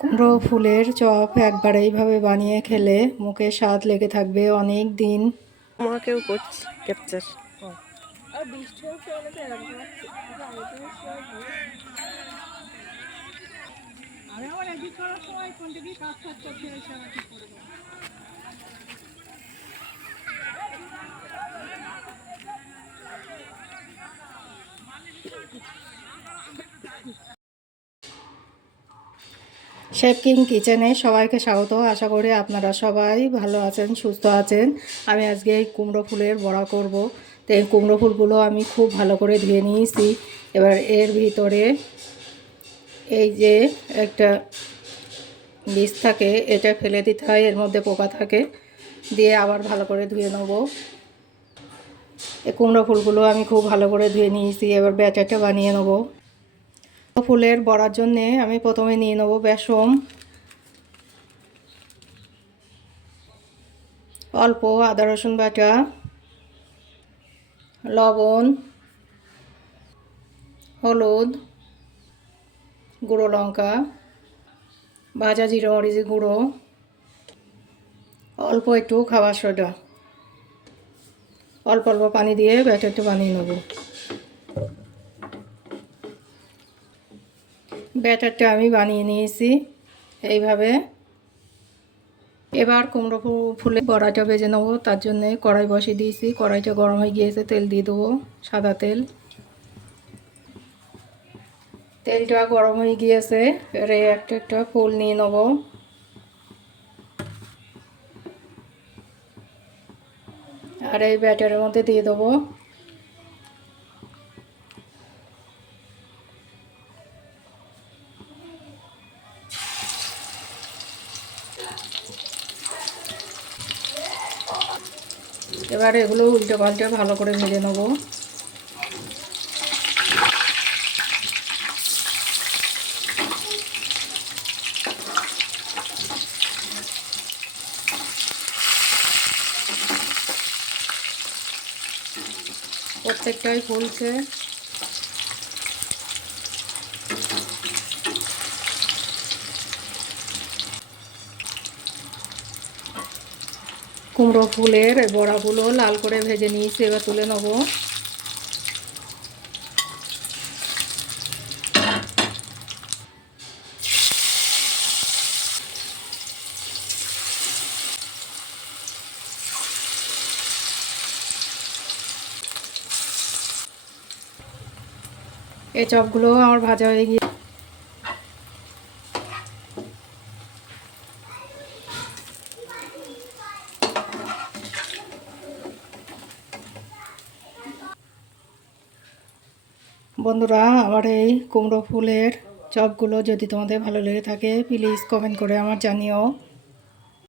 কুমড়ো ফুলের চপ একবার এইভাবে বানিয়ে খেলে মুখে স্বাদ লেগে থাকবে অনেক দিন। আমাকেও করছি ক্যাপচার। শেফ কিং কিচেনে সবাইকে স্বাগত। আশা করি আপনারা সবাই ভালো আছেন, সুস্থ আছেন। আমি আজকে এই কুমড়ো ফুলের বড়া করব। তো এই কুমড়ো ফুলগুলো আমি খুব ভালো করে ধুয়ে নিয়েছি। এবার এর ভিতরে এই যে একটা বীজ থাকে, এটা ফেলে দিতে হয়, এর মধ্যে পোকা থাকে, দিয়ে আবার ভালো করে ধুয়ে নেব। এই কুমড়ো ফুলগুলো আমি খুব ভালো করে ধুয়ে নিয়েছি। এবার ব্যাটারটা বানিয়ে নেব। ফুলের বড়ার জন্যে আমি প্রথমে নিয়ে নেব বেসন, অল্প আদা রসুন বাটা, লবণ, হলুদ, গুঁড়ো লঙ্কা, ভাজা জিরে মরিচ গুঁড়ো, অল্প একটু খাবার সোডা, অল্প অল্প পানি দিয়ে ব্যাটারটা বানিয়ে নেব। ব্যাটারটা আমি বানিয়ে নিয়েছি এইভাবে। এবার কুমড়ো ফুলে বড়াটা ভেজে নেব। তার জন্যে কড়াই বসিয়ে দিয়েছি, কড়াইটা গরম হয়ে গিয়েছে, তেল দিয়ে দেবো, সাদা তেল। তেলটা গরম হয়ে গিয়েছে, এর একটা একটা ফুল নিয়ে নেব। আর এই ব্যাটারের মধ্যে দিয়ে দেবো। এবার এগুলো উল্টে পাল্টে ভালো করে ভেজে নেব। প্রত্যেকটাই ফুলছে। কুমড়ো ফুলের বড়াগুলো লাল করে ভেজে নিয়েছি, এবার তুলে নেব। এই চপগুলো আমার ভাজা হয়ে গিয়ে বন্ধুরা, আমার এই কুমড়ো ফুলের চপগুলো যদি তোমাদের ভালো লেগে থাকে প্লিজ কমেন্ট করে আমার জানিও।